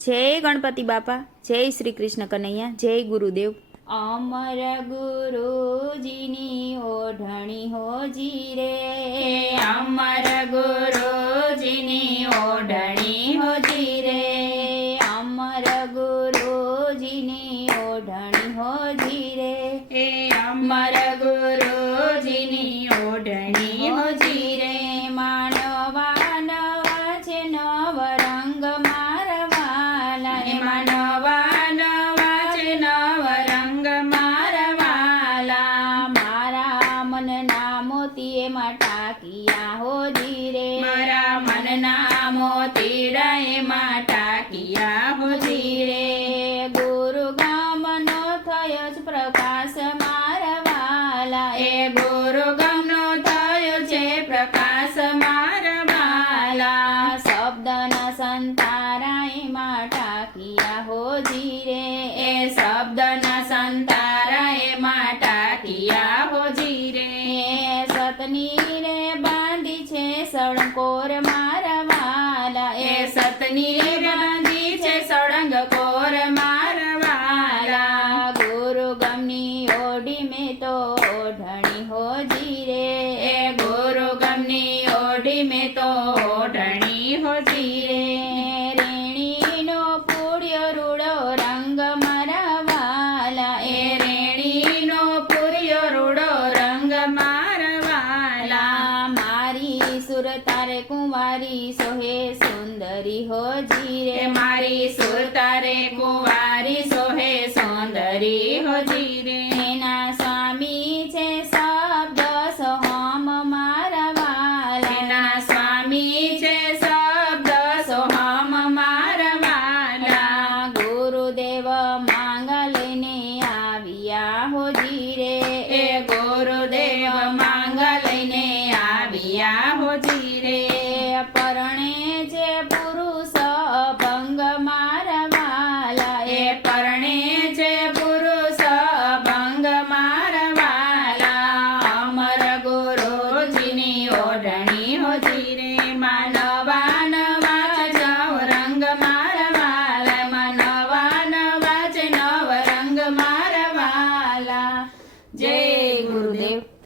જય ગણપતિ બાપા, જય શ્રી કૃષ્ણ કનૈયા, જય ગુરુદેવ। અમર ગુરુજીની ઓઢણી હોજી રે, અમર ગુરુજીની ઓઢણી હોજી રે, અમર ગુરુજીની ઓઢણી હોજી રે, અમર ગુરુજીની ઓઢણી હોજી રે। માનવા નવા છે નવ રંગ મારવાલા, એમાં નવા નવા છે નવ રંગ મારવાલા। મારા મનના મોતી એમાં ટાકિયા હોજી રે, મારા મનના મોતીડા એમાં ટાકિયા હોજી રે। ગુરુ ગામનો થયો જ પ્રકાશ મારવાલા, એ ગુરુ ગામનો થયો છે પ્રકાશ મારવાલા। શબ્દના સંતારા એમાં ટાકિયા હોજી રે, એ શબ્દના સંતારા એમાં ટાકિયા હોજી રે। સતની રે બાંધી છે સળંકોર મારવાલા, એ સતની રે બાંધી છે સળંગકોર મારવાલા। ગુરુ ગમની ઓઢી મેં તો ઓઢણી હોજી રે, એ ગુરુ ગમની ઓઢી મેં તો ઓઢણી હોજી રે। રેણીનો પૂર્યો રૂડો રંગ મારવાલા, એ રેણીનો પૂર્યો રૂડો રંગ મારવાલા। મારી સુર તારે કુંવારી સોહે સુંદરી હોજી રે, મારી સુર તારે કુંવારી સોહે સુંદરી હોજી રે। એના સ્વામી છે શબ્દ સોહમ મારવાલા, એના સ્વામી છે શબ્દ સોહમ મારવાલા। ગુરુદેવ માંગ લઈને આવ્યા હોજી રે, એ